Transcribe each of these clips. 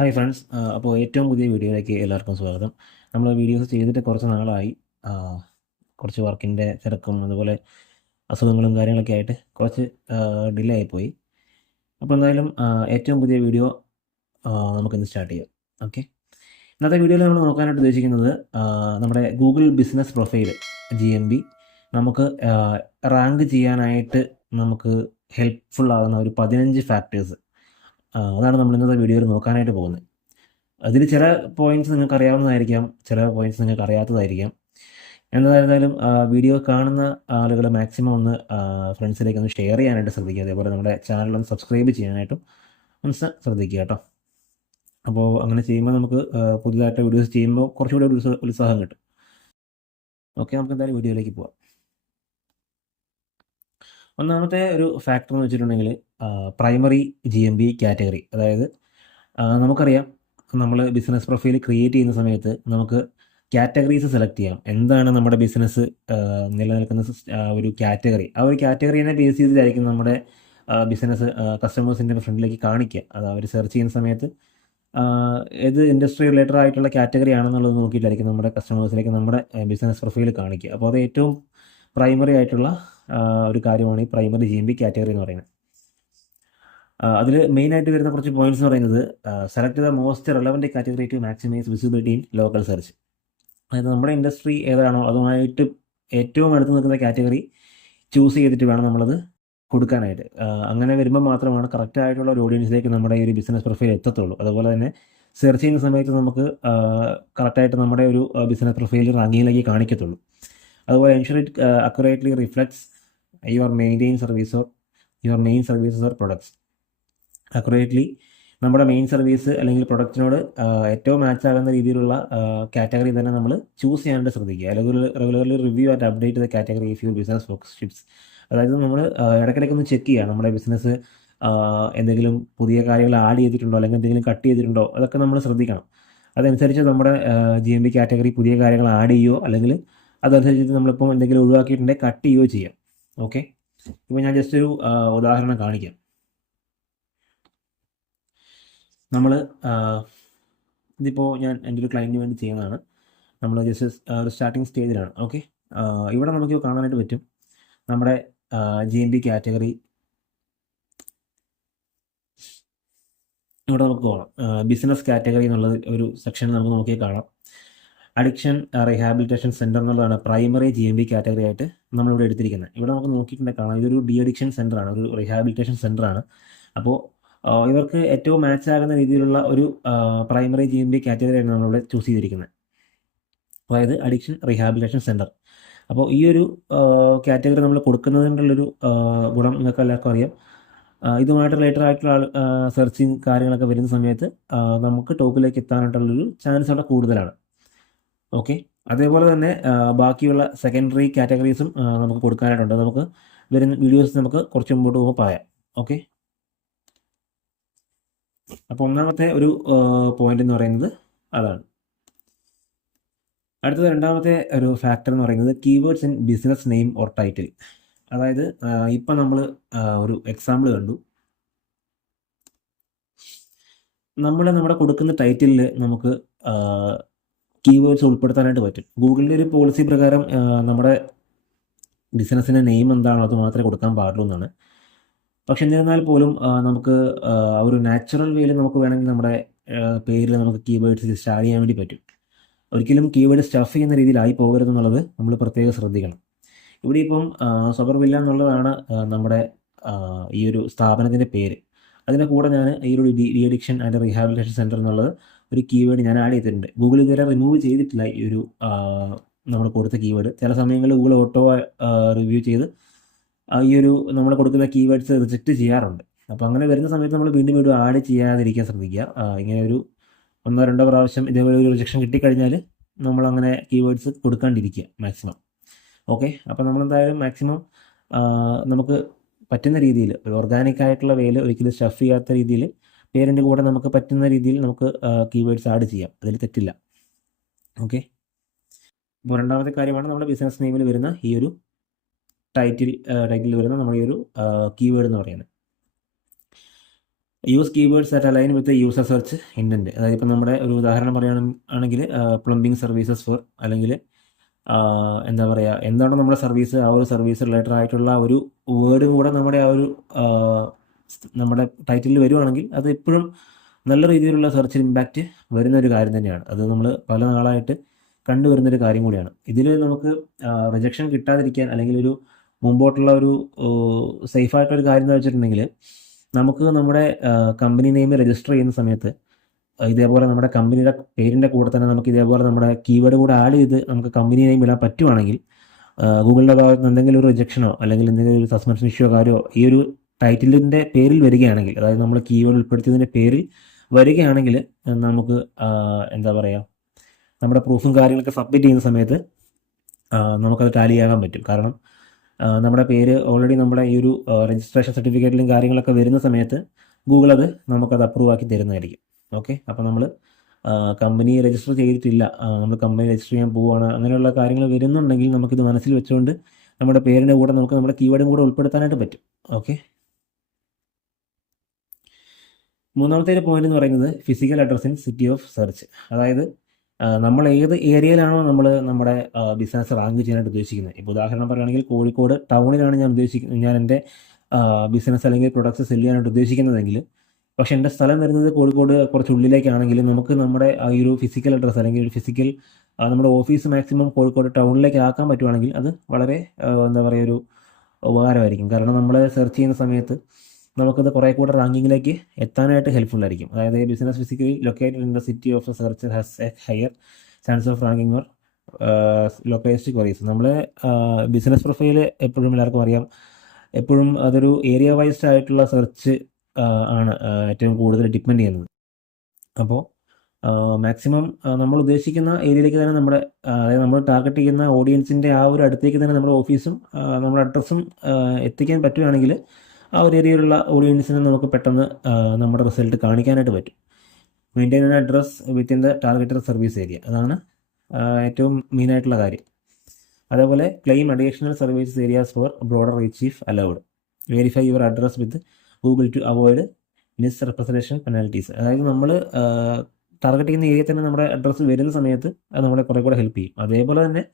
Hi friends. അപ്പോൾ ഏറ്റവും പുതിയ വീഡിയോയിലേക്ക് എല്ലാവർക്കും സ്വാഗതം. നമ്മൾ വീഡിയോസ് ചെയ്തിട്ട് കുറച്ച് നാളായി. ആ, കുറച്ച് വർക്കിൻ്റെ തിരക്കും അതുപോലെ അസുഖങ്ങളും കാര്യങ്ങളൊക്കെ ആയിട്ട് കുറച്ച് ഡിലേ ആയിപ്പോയി. അപ്പോൾ എന്തായാലും ഏറ്റവും പുതിയ വീഡിയോ നമുക്കിന്ന് സ്റ്റാർട്ട് ചെയ്യാം. ഓക്കെ. ഇന്നത്തെ വീഡിയോയിൽ നമ്മൾ നോക്കാനായിട്ട് ഉദ്ദേശിക്കുന്നത് നമ്മുടെ ഗൂഗിൾ ബിസിനസ് പ്രൊഫൈൽ GMB നമുക്ക് റാങ്ക് ചെയ്യാനായിട്ട് നമുക്ക് ഹെൽപ്ഫുൾ ആകുന്ന ഒരു 15 ഫാക്ടേഴ്സ് അതാണ് നമ്മൾ ഇന്നത്തെ വീഡിയോയിൽ നോക്കാനായിട്ട് പോകുന്നത്. അതിൽ ചില പോയിന്റ്സ് നിങ്ങൾക്ക് അറിയാവുന്നതായിരിക്കാം, ചില പോയിന്റ്സ് നിങ്ങൾക്ക് അറിയാത്തതായിരിക്കാം. എന്തായിരുന്നാലും വീഡിയോ കാണുന്ന ആളുകൾ മാക്സിമം ഒന്ന് ഫ്രണ്ട്സിലേക്ക് ഒന്ന് ഷെയർ ചെയ്യാനായിട്ട് ശ്രദ്ധിക്കുക. അതേപോലെ നമ്മുടെ ചാനൽ ഒന്ന് സബ്സ്ക്രൈബ് ചെയ്യാനായിട്ടും ഒന്ന് ശ്രദ്ധിക്കുക കേട്ടോ. അപ്പോൾ അങ്ങനെ ചെയ്യുമ്പോൾ നമുക്ക് പുതിയതായിട്ട് വീഡിയോസ് ചെയ്യുമ്പോൾ കുറച്ചുകൂടി ഒരു ഉത്സാഹം കിട്ടും. ഓക്കെ, നമുക്ക് എന്തായാലും വീഡിയോയിലേക്ക് പോവാം. ഒന്നാമത്തെ ഒരു ഫാക്ടർ എന്ന് വെച്ചിട്ടുണ്ടെങ്കിൽ പ്രൈമറി GMB കാറ്റഗറി. അതായത് നമുക്കറിയാം, നമ്മൾ ബിസിനസ് പ്രൊഫൈൽ ക്രിയേറ്റ് ചെയ്യുന്ന സമയത്ത് നമുക്ക് കാറ്റഗറീസ് സെലക്ട് ചെയ്യാം. എന്താണ് നമ്മുടെ ബിസിനസ് നിലനിൽക്കുന്ന ഒരു കാറ്റഗറി, ആ ഒരു കാറ്റഗറീനെ ബേസ് ചെയ്തിട്ടായിരിക്കും നമ്മുടെ ബിസിനസ് കസ്റ്റമേഴ്സിൻ്റെ ഫ്രണ്ടിലേക്ക് കാണിക്കുക. അത് അവർ സെർച്ച് ചെയ്യുന്ന സമയത്ത് ഏത് ഇൻഡസ്ട്രി റിലേറ്റഡ് ആയിട്ടുള്ള കാറ്റഗറി ആണെന്നുള്ളത് നോക്കിയിട്ടായിരിക്കും നമ്മുടെ കസ്റ്റമേഴ്സിലേക്ക് നമ്മുടെ ബിസിനസ് പ്രൊഫൈൽ കാണിക്കുക. അപ്പോൾ അത് ഏറ്റവും പ്രൈമറി ആയിട്ടുള്ള ഒരു കാര്യമാണ് ഈ പ്രൈമറി GMB കാറ്റഗറി എന്ന് പറയുന്നത്. അതിൽ മെയിനായിട്ട് വരുന്ന കുറച്ച് പോയിന്റ്സ് എന്ന് പറയുന്നത്, select the most relevant category to maximise visibility in local search. അതായത് നമ്മുടെ ഇൻഡസ്ട്രി ഏതാണോ അതുമായിട്ട് ഏറ്റവും അടുത്ത് നിൽക്കുന്ന കാറ്റഗറി ചൂസ് ചെയ്തിട്ട് വേണം നമ്മളത് കൊടുക്കാനായിട്ട്. അങ്ങനെ വരുമ്പോൾ മാത്രമാണ് കറക്റ്റായിട്ടുള്ള ഒരു ഓഡിയൻസിലേക്ക് നമ്മുടെ ഈ ഒരു ബിസിനസ് പ്രൊഫൈൽ എത്തത്തുള്ളൂ. അതുപോലെ തന്നെ സെർച്ച് ചെയ്യുന്ന സമയത്ത് നമുക്ക് കറക്റ്റായിട്ട് നമ്മുടെ ഒരു ബിസിനസ് പ്രൊഫൈൽ റാങ്കിങ്ങിലേക്ക് കാണിക്കത്തുള്ളൂ. അതുപോലെ ensure it accurately reflects your main services or products. Accurately നമ്മുടെ മെയിൻ സർവീസ് അല്ലെങ്കിൽ പ്രൊഡക്റ്റിനോട് ഏറ്റവും മാച്ച് ആകുന്ന രീതിയിലുള്ള കാറ്റഗറി തന്നെ നമ്മൾ ചൂസ് ചെയ്യാനായിട്ട് ശ്രദ്ധിക്കുക. Regularly review and update the category if your business focus ships. അതായത് നമ്മൾ ഇടയ്ക്കിടയ്ക്ക് ഒന്ന് ചെക്ക് ചെയ്യുക, നമ്മുടെ ബിസിനസ് എന്തെങ്കിലും പുതിയ കാര്യങ്ങൾ ആഡ് ചെയ്തിട്ടുണ്ടോ അല്ലെങ്കിൽ എന്തെങ്കിലും കട്ട് ചെയ്തിട്ടുണ്ടോ, അതൊക്കെ നമ്മൾ ശ്രദ്ധിക്കണം. അതനുസരിച്ച് നമ്മുടെ GMB കാറ്റഗറി പുതിയ കാര്യങ്ങൾ ആഡ് ചെയ്യുകയോ അല്ലെങ്കിൽ അതനുസരിച്ച് നമ്മളിപ്പോൾ എന്തെങ്കിലും ഒഴിവാക്കിയിട്ടുണ്ടെങ്കിൽ കട്ട് ചെയ്യുകയോ ചെയ്യാം. ഓക്കെ, ഇപ്പോൾ ഞാൻ ജസ്റ്റ് ഒരു ഉദാഹരണം കാണിക്കാം. നമ്മൾ ഇതിപ്പോൾ ഞാൻ എൻ്റെ ഒരു ക്ലയൻറ്റിന് വേണ്ടി ചെയ്യുന്നതാണ്. നമ്മൾ ജസ്റ്റ് ഒരു സ്റ്റാർട്ടിങ് സ്റ്റേജിലാണ്. ഓക്കെ, ഇവിടെ നമുക്ക് കാണാനായിട്ട് പറ്റും നമ്മുടെ GMB കാറ്റഗറി. ഇവിടെ നമുക്ക് പോകാം, ബിസിനസ് കാറ്റഗറി എന്നുള്ളത് ഒരു സെക്ഷൻ നമുക്ക് നോക്കിയാൽ കാണാം. അഡിക്ഷൻ റീഹാബിലിറ്റേഷൻ സെൻറ്റർ എന്നുള്ളതാണ് പ്രൈമറി GMB കാറ്റഗറി ആയിട്ട് നമ്മളിവിടെ എടുത്തിരിക്കുന്നത്. ഇവിടെ നമുക്ക് നോക്കിയിട്ടുണ്ടെങ്കിൽ കാണാം, ഇതൊരു ഡി അഡിക്ഷൻ സെൻ്ററാണ്, ഒരു റീഹാബിലിറ്റേഷൻ സെൻ്ററാണ്. അപ്പോൾ ഇവർക്ക് ഏറ്റവും മാച്ച് ആകുന്ന രീതിയിലുള്ള ഒരു പ്രൈമറി GMB കാറ്റഗറിയാണ് നമ്മളിവിടെ ചൂസ് ചെയ്തിരിക്കുന്നത്. അതായത് അഡിക്ഷൻ റീഹാബിലിറ്റേഷൻ സെൻറ്റർ. അപ്പോൾ ഈ ഒരു കാറ്റഗറി നമ്മൾ കൊടുക്കുന്നതിൻ്റെയുള്ളൊരു ഗുണം നിങ്ങൾക്ക് എല്ലാവർക്കും അറിയാം. ഇതുമായിട്ട് റിലേറ്റഡ് ആയിട്ടുള്ള സെർച്ചിങ് കാര്യങ്ങളൊക്കെ വരുന്ന സമയത്ത് നമുക്ക് ടോപ്പിലേക്ക് എത്താനായിട്ടുള്ളൊരു ചാൻസ് അവിടെ കൂടുതലാണ്. ഓക്കെ, അതേപോലെ തന്നെ ബാക്കിയുള്ള സെക്കൻഡറി കാറ്റഗറീസും നമുക്ക് കൊടുക്കാനായിട്ടുണ്ട്. നമുക്ക് വരുന്ന വീഡിയോസ് നമുക്ക് കുറച്ച് മുമ്പോട്ട് പോകുമ്പോൾ പറയാം. ഓക്കെ, അപ്പോൾ ഒന്നാമത്തെ ഒരു പോയിന്റ് എന്ന് പറയുന്നത് അതാണ്. അടുത്തത് രണ്ടാമത്തെ ഒരു ഫാക്ടർ എന്ന് പറയുന്നത് keywords in business name or title. അതായത് ഇപ്പം നമ്മൾ ഒരു എക്സാമ്പിൾ കണ്ടു. നമ്മുടെ കൊടുക്കുന്ന ടൈറ്റിലിൽ നമുക്ക് കീവേഡ്സ് ഉൾപ്പെടുത്താനായിട്ട് പറ്റും. ഗൂഗിളിൻ്റെ ഒരു പോളിസി പ്രകാരം നമ്മുടെ ബിസിനസ്സിൻ്റെ നെയിം എന്താണോ അത് മാത്രമേ കൊടുക്കാൻ പാടുള്ളൂ എന്നാണ്. പക്ഷെ എന്നിരുന്നാൽ പോലും നമുക്ക് ഒരു നാച്ചുറൽ വേയിൽ നമുക്ക് വേണമെങ്കിൽ നമ്മുടെ പേരിൽ നമുക്ക് കീവേഡ്സ് ആഡ് ചെയ്യാൻ വേണ്ടി പറ്റും. ഒരിക്കലും കീവേഡ് സ്റ്റഫ് ചെയ്യുന്ന രീതിയിലായി പോകരുതെന്നുള്ളത് നമ്മൾ പ്രത്യേകം ശ്രദ്ധിക്കണം. ഇവിടെ ഇപ്പം സബർവില്ല എന്നുള്ളതാണ് നമ്മുടെ ഈ ഒരു സ്ഥാപനത്തിൻ്റെ പേര്. അതിൻ്റെ കൂടെ ഞാൻ ഈ ഒരു de addiction and rehabilitation centre എന്നുള്ളത് ഒരു കീവേഡ് ഞാൻ ആഡ് ചെയ്തിട്ടുണ്ട്. ഗൂഗിൾ ഇതുവരെ റിമൂവ് ചെയ്തിട്ടില്ല ഈ ഒരു നമ്മൾ കൊടുത്ത കീവേഡ്. ചില സമയങ്ങളിൽ ഗൂഗിൾ ഓട്ടോ റിവ്യൂ ചെയ്ത് ഈ ഒരു നമ്മൾ കൊടുക്കുന്ന കീവേഡ്സ് റിജക്റ്റ് ചെയ്യാറുണ്ട്. അപ്പോൾ അങ്ങനെ വരുന്ന സമയത്ത് നമ്മൾ വീണ്ടും വീണ്ടും ആഡ് ചെയ്യാതിരിക്കാൻ ശ്രദ്ധിക്കുക. ഇങ്ങനെ ഒരു 1-2 പ്രാവശ്യം ഇതേപോലെ ഒരു റിജക്ഷൻ കിട്ടിക്കഴിഞ്ഞാൽ നമ്മളങ്ങനെ കീവേഡ്സ് കൊടുക്കാണ്ടിരിക്കുക മാക്സിമം. ഓക്കെ, അപ്പോൾ നമ്മളെന്തായാലും മാക്സിമം നമുക്ക് പറ്റുന്ന രീതിയിൽ ഒരു ഓർഗാനിക് ആയിട്ടുള്ള വേയിൽ ഒരിക്കലും സ്റ്റഫ് ചെയ്യാത്ത രീതിയിൽ പേരിൻ്റെ കൂടെ നമുക്ക് പറ്റുന്ന രീതിയിൽ നമുക്ക് കീവേഡ്സ് ആഡ് ചെയ്യാം, അതിൽ തെറ്റില്ല. ഓക്കെ, അപ്പോൾ രണ്ടാമത്തെ കാര്യമാണ് നമ്മുടെ ബിസിനസ് നെയിമിൽ വരുന്ന ഈ ഒരു ടൈറ്റിൽ വരുന്ന നമ്മുടെ ഈ ഒരു കീവേഡ് എന്ന് പറയുന്നത്. Use keywords that align with user search intent. അതായത് ഇപ്പം നമ്മുടെ ഒരു ഉദാഹരണം പറയുകയാണെങ്കിൽ പ്ലംബിംഗ് സർവീസസ് ഫോർ, അല്ലെങ്കിൽ എന്താ പറയുക, എന്താണ് നമ്മുടെ സർവീസ്, ആ ഒരു സർവീസ് റിലേറ്റഡ് ആയിട്ടുള്ള ഒരു വേർഡും കൂടെ നമ്മുടെ ആ ഒരു നമ്മുടെ ടൈറ്റിലിൽ വരുവാണെങ്കിൽ അത് എപ്പോഴും നല്ല രീതിയിലുള്ള സെർച്ച് ഇമ്പാക്റ്റ് വരുന്ന ഒരു കാര്യം തന്നെയാണ്. അത് നമ്മൾ പല നാളായിട്ട് കണ്ടുവരുന്നൊരു കാര്യം കൂടിയാണ്. ഇതിൽ നമുക്ക് റിജക്ഷൻ കിട്ടാതിരിക്കാൻ, അല്ലെങ്കിൽ ഒരു മുമ്പോട്ടുള്ള ഒരു സേഫായിട്ടൊരു കാര്യം എന്ന് വെച്ചിട്ടുണ്ടെങ്കിൽ, നമുക്ക് നമ്മുടെ കമ്പനി നെയിം രജിസ്റ്റർ ചെയ്യുന്ന സമയത്ത് ഇതേപോലെ നമ്മുടെ കമ്പനിയുടെ പേരിൻ്റെ കൂടെ തന്നെ നമുക്ക് ഇതേപോലെ നമ്മുടെ കീവേഡ് കൂടെ ആഡ് ചെയ്ത് നമുക്ക് കമ്പനി നെയിം ഇടാൻ പറ്റുവാണെങ്കിൽ, ഗൂഗിളിൻ്റെ ഭാഗത്ത് നിന്ന് എന്തെങ്കിലും ഒരു റിജക്ഷനോ അല്ലെങ്കിൽ എന്തെങ്കിലും ഒരു സസ്പെൻഷൻ ഇഷ്യോ കാര്യമോ ഈ ഒരു ടൈറ്റിലിൻ്റെ പേരിൽ വരികയാണെങ്കിൽ, അതായത് നമ്മൾ കീവേഡ് ഉൾപ്പെടുത്തിയതിൻ്റെ പേരിൽ വരികയാണെങ്കിൽ, നമുക്ക് എന്താ പറയുക, നമ്മുടെ പ്രൂഫും കാര്യങ്ങളൊക്കെ സബ്മിറ്റ് ചെയ്യുന്ന സമയത്ത് നമുക്കത് ടാലി ആകാൻ പറ്റും. കാരണം നമ്മുടെ പേര് ഓൾറെഡി നമ്മുടെ ഈ ഒരു രജിസ്ട്രേഷൻ സർട്ടിഫിക്കറ്റിലും കാര്യങ്ങളൊക്കെ വരുന്ന സമയത്ത് ഗൂഗിൾ അത് നമുക്കത് അപ്രൂവ് ആക്കി തരുന്നതായിരിക്കും. ഓക്കെ, അപ്പോൾ നമ്മൾ കമ്പനി രജിസ്റ്റർ ചെയ്തിട്ടില്ല, നമ്മൾ കമ്പനി രജിസ്റ്റർ ചെയ്യാൻ പോവുകയാണ്, അങ്ങനെയുള്ള കാര്യങ്ങൾ വരുന്നുണ്ടെങ്കിൽ നമുക്കിത് മനസ്സിൽ വെച്ചുകൊണ്ട് നമ്മുടെ പേരിൻ്റെ കൂടെ നമുക്ക് നമ്മുടെ കീവേഡും കൂടെ ഉൾപ്പെടുത്താനായിട്ട് പറ്റും. ഓക്കെ, മൂന്നാമത്തെ ഒരു പോയിന്റ് എന്ന് പറയുന്നത് physical address in city of search. അതായത് നമ്മൾ ഏത് ഏരിയയിലാണോ നമ്മൾ നമ്മുടെ ബിസിനസ് റാങ്ക് ചെയ്യാനായിട്ട് ഉദ്ദേശിക്കുന്നത്. ഇപ്പോൾ ഉദാഹരണം പറയുകയാണെങ്കിൽ കോഴിക്കോട് ടൗണിലാണ് ഞാൻ എൻ്റെ ബിസിനസ് അല്ലെങ്കിൽ പ്രൊഡക്ട്സ് സെല് ചെയ്യാനായിട്ട് ഉദ്ദേശിക്കുന്നതെങ്കിൽ, പക്ഷേ എൻ്റെ സ്ഥലം വരുന്നത് കോഴിക്കോട് കുറച്ച് ഉള്ളിലേക്കാണെങ്കിൽ, നമുക്ക് നമ്മുടെ ഈ ഒരു ഫിസിക്കൽ അഡ്രസ്സ് അല്ലെങ്കിൽ ഒരു ഫിസിക്കൽ നമ്മുടെ ഓഫീസ് മാക്സിമം കോഴിക്കോട് ടൗണിലേക്ക് ആക്കാൻ പറ്റുവാണെങ്കിൽ അത് വളരെ എന്താ പറയുക, ഒരു ഉപകാരമായിരിക്കും. കാരണം നമ്മൾ സെർച്ച് ചെയ്യുന്ന സമയത്ത് നമുക്കത് കുറേ കൂടെ റാങ്കിങ്ങിലേക്ക് എത്താനായിട്ട് ഹെൽപ്ഫുൾ ആയിരിക്കും. അതായത് business physically located in the city of search has a higher chance of ranking or localistic queries. നമ്മൾ ബിസിനസ് പ്രൊഫൈൽ എപ്പോഴും എല്ലാവർക്കും അറിയാം, എപ്പോഴും അതൊരു ഏരിയ വൈസ്ഡ് ആയിട്ടുള്ള സെർച്ച് ആണ് ഏറ്റവും കൂടുതൽ ഡിപ്പെൻഡ് ചെയ്യുന്നത്. അപ്പോൾ മാക്സിമം നമ്മൾ ഉദ്ദേശിക്കുന്ന ഏരിയയിലേക്ക് തന്നെ അതായത് നമ്മൾ ടാർഗറ്റ് ചെയ്യുന്ന ഓഡിയൻസിൻ്റെ ആ ഒരു അടുത്തേക്ക് തന്നെ നമ്മുടെ ഓഫീസും നമ്മുടെ അഡ്രസ്സും എത്തിക്കാൻ പറ്റുകയാണെങ്കിൽ ആ ഒരു ഏരിയയിലുള്ള ഓഡിയൻസിനെ നമുക്ക് പെട്ടെന്ന് നമ്മുടെ റിസൾട്ട് കാണിക്കാനായിട്ട് പറ്റും. Maintain an address within the targeted service area, അതാണ് ഏറ്റവും മെയിനായിട്ടുള്ള കാര്യം. അതേപോലെ claim additional service areas for broader reach if allowed. Verify your address with Google to avoid misrepresentation penalties. അതായത് നമ്മൾ ടാർഗറ്റ് ചെയ്യുന്ന ഏരിയയിൽ തന്നെ നമ്മുടെ അഡ്രസ്സ് വരുന്ന സമയത്ത് അത് നമ്മളെ കുറേ കൂടെ ഹെൽപ്പ് ചെയ്യും. അതേപോലെ തന്നെ